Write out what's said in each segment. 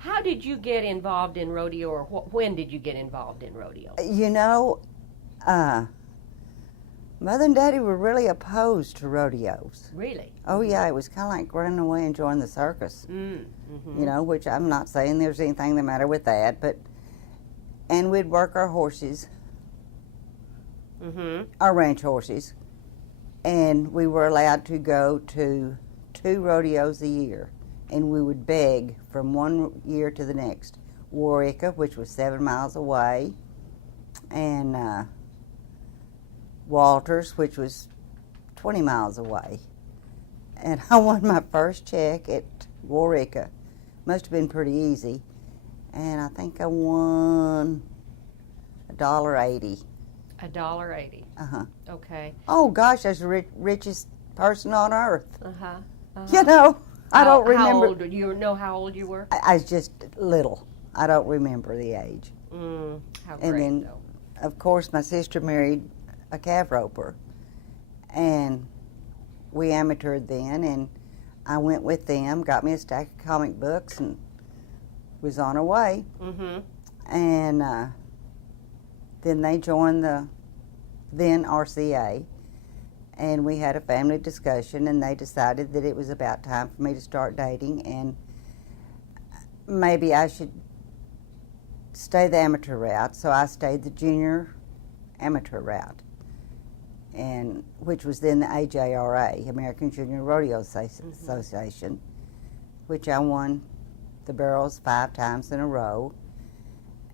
How did you get involved in rodeo, or when did you get involved in rodeo? You know, Mother and Daddy were really opposed to rodeos. Really? Oh yeah, it was kind of like running away and joining the circus. Mm-hmm. You know, which I'm not saying there's anything the matter with that, but, and we'd work our horses, our ranch horses, and we were allowed to go to 2 rodeos a year, and we would beg from one year to the next. Woerner, which was 7 miles away, and Walters, which was 20 miles away. And I won my first check at Woerner. Must have been pretty easy. And I think I won $1.80. $1.80. Uh-huh. Okay. Oh gosh, I was the richest person on earth. Uh-huh. You know, I don't remember. How old, do you know how old you were? I was just little. I don't remember the age. How And great, then, though. of course, my sister married a calf roper, and we amateured then, and I went with them, got me a stack of comic books, and was on our way. And then they joined the then RCA, and we had a family discussion, and they decided that it was about time for me to start dating, and maybe I should stay the amateur route. So I stayed the junior amateur route, and which was then the AJRA, American Junior Rodeo Association, which I won the barrels 5 times in a row,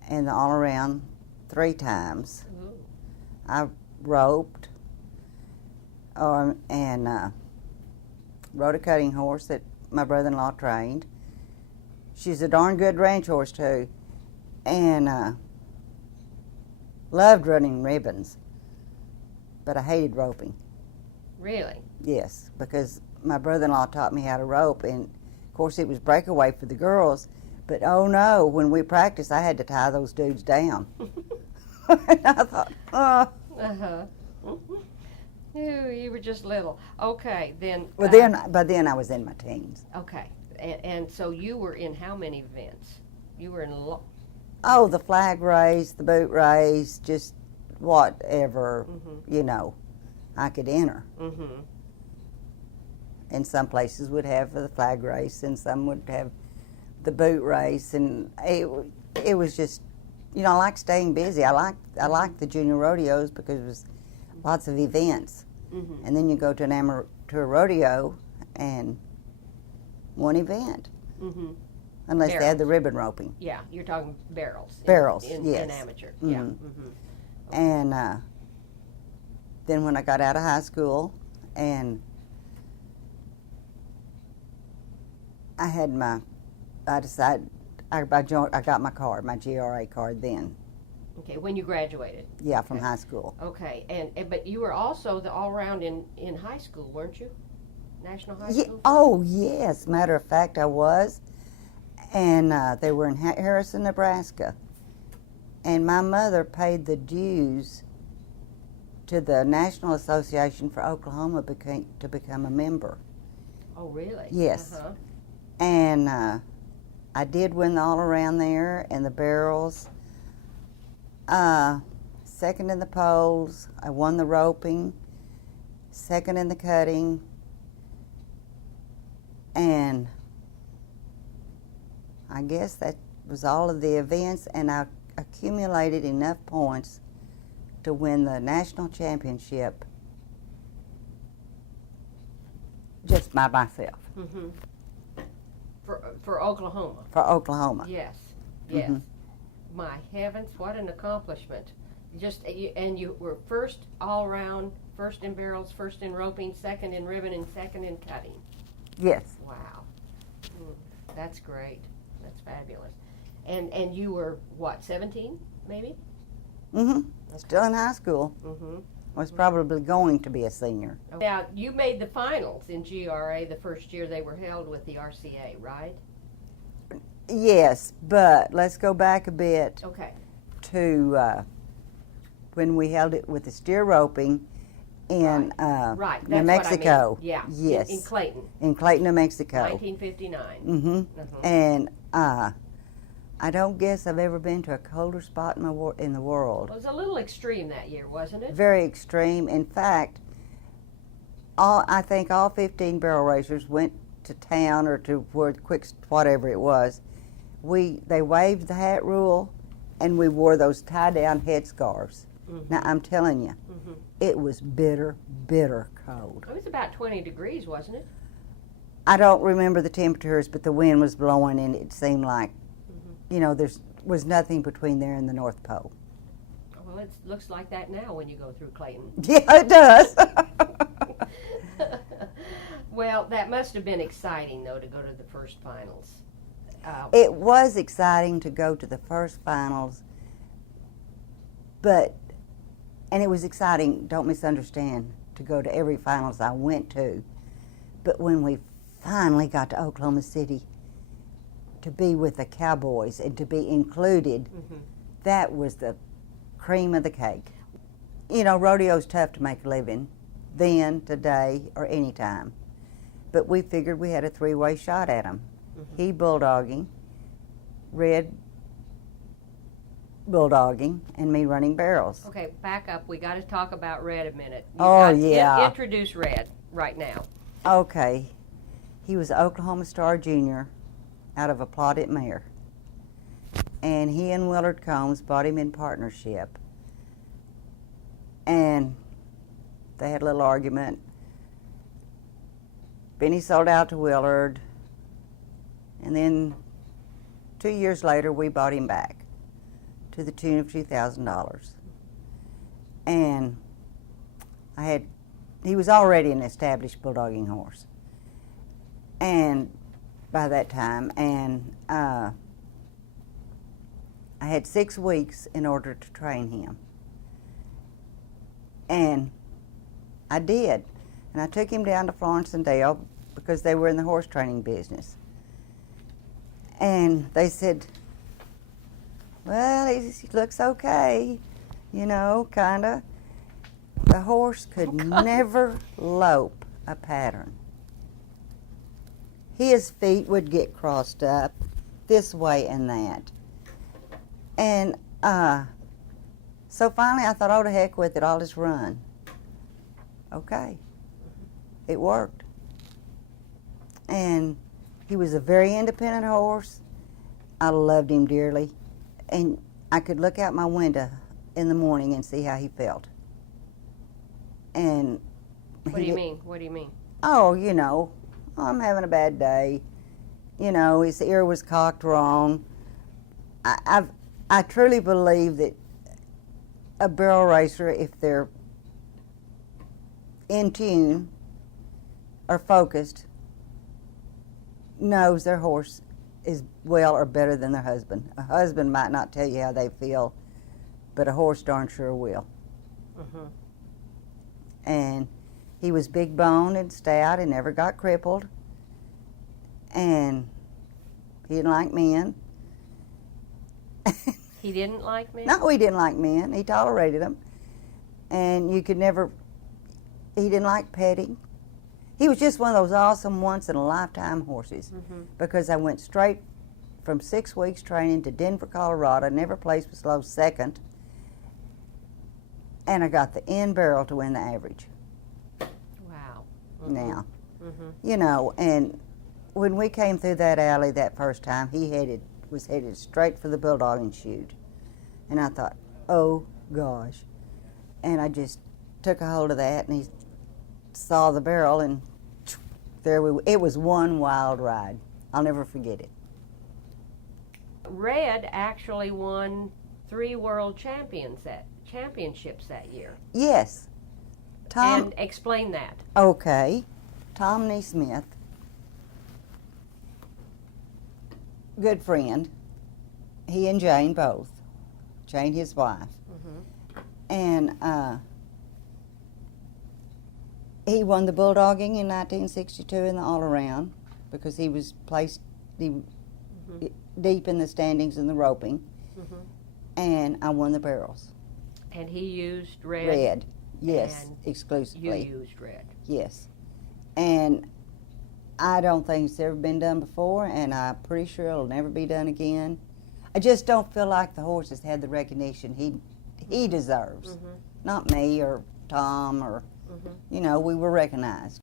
and the all-around 3 times. I roped, and rode a cutting horse that my brother-in-law trained. She's a darn good ranch horse too, and loved running ribbons, but I hated roping. Really? Yes, because my brother-in-law taught me how to rope, and of course it was breakaway for the girls, but oh no, when we practiced I had to tie those dudes down. And I thought, oh. You were just little. Okay, then. Well, by then I was in my teens. Okay, and so you were in how many events? You were in Oh, the flag race, the boot race, just whatever, you know, I could enter. And some places would have the flag race, and some would have the boot race, and it was just, you know, I like staying busy. I liked the junior rodeos because it was lots of events. And then you go to an amateur rodeo and one event. Unless barrels. They had the ribbon roping. Yeah, you're talking barrels. Barrels, in yes. amateur. Yeah. And then when I got out of high school, and I decided, I got my card, my GRA card then. Okay, when you graduated. Yeah, from high school. Okay, and but you were also the all-around in high school, weren't you? National high school? Oh, yes. Matter of fact, I was. And they were in Harrison, Nebraska. And my mother paid the dues to the National Association for Oklahoma to become a member. Oh, really? Yes. And I did win the all-around there and the barrels. Second in the poles. I won the roping. Second in the cutting. And I guess that was all of the events, and I accumulated enough points to win the national championship just by myself. For Oklahoma? For Oklahoma. Yes, yes. My heavens, what an accomplishment. And you were first all around, first in barrels, first in roping, second in ribbon, and second in cutting. Yes. Wow. That's great. That's fabulous. And you were, what, 17, maybe? Still in high school. I was probably going to be a senior. Now, you made the finals in GRA the first year they were held with the RCA, right? Yes, but let's go back a bit to when we held it with the steer roping in New Mexico. What I mean. Yeah, yes. In Clayton. In Clayton, New Mexico. 1959. And I don't guess I've ever been to a colder spot in the world. It was a little extreme that year, wasn't it? Very extreme. In fact, I think all 15 barrel racers went to town or to where whatever it was. They waived the hat rule, and we wore those tie-down headscarves. Now, I'm telling you, it was bitter, bitter cold. It was about 20 degrees, wasn't it? I don't remember the temperatures, but the wind was blowing, and it seemed like, you know, there was nothing between there and the North Pole. Well, it looks like that now when you go through Clayton. Yeah, it does. Well, that must have been exciting, though, to go to the first finals. It was exciting to go to the first finals, and it was exciting, don't misunderstand, to go to every finals I went to. But when we finally got to Oklahoma City, to be with the Cowboys and to be included, that was the cream of the cake. You know, rodeo's tough to make a living, then, today, or any time. But we figured we had a three-way shot at him. He bulldogging, Red bulldogging, and me running barrels. Okay, back up. We got to talk about Red a minute. Yeah. Introduce Red right now. Okay. He was an Oklahoma Star Junior out of Applauded Mare. And he and Willard Combs bought him in partnership. And they had a little argument. Benny sold out to Willard. And then 2 years later, we bought him back to the tune of $2,000. And he was already an established bulldogging horse. And by that time, and I had 6 weeks in order to train him. And I did. And I took him down to Florence and Dale because they were in the horse training business. And they said, well, he looks okay, you know, kind of. The horse could never lope a pattern. His feet would get crossed up this way and that. And so finally I thought, oh, to heck with it, I'll just run. Okay. It worked. And he was a very independent horse. I loved him dearly. And I could look out my window in the morning and see how he felt. And What do you mean? What do you mean? Oh, you know, I'm having a bad day. You know, his ear was cocked wrong. I truly believe that a barrel racer, if they're in tune or focused, knows their horse is well or better than their husband. A husband might not tell you how they feel, but a horse darn sure will. And he was big boned and stout and never got crippled. And he didn't like men. He didn't like men? No, he didn't like men. He tolerated them. And he didn't like petting. He was just one of those awesome once-in-a-lifetime horses. Because I went straight from 6 weeks training to Denver, Colorado, never placed below second. And I got the end barrel to win the average. Wow. Now, you know, and when we came through that alley that first time, he was headed straight for the bulldogging chute. And I thought, oh, gosh. And I just took a hold of that, and he saw the barrel, and it was one wild ride. I'll never forget it. Red actually won 3 world championships that year. Yes. And explain that. Okay. Tom Neesmith, good friend. He and Jane both. Jane, his wife. And he won the bulldogging in 1962 in the all-around because he was placed deep in the standings in the roping. And I won the barrels. And he used red? Red, yes, and exclusively. You used red? Yes. And I don't think it's ever been done before, and I'm pretty sure it'll never be done again. I just don't feel like the horses had the recognition he deserves. Not me or Tom or, you know, we were recognized.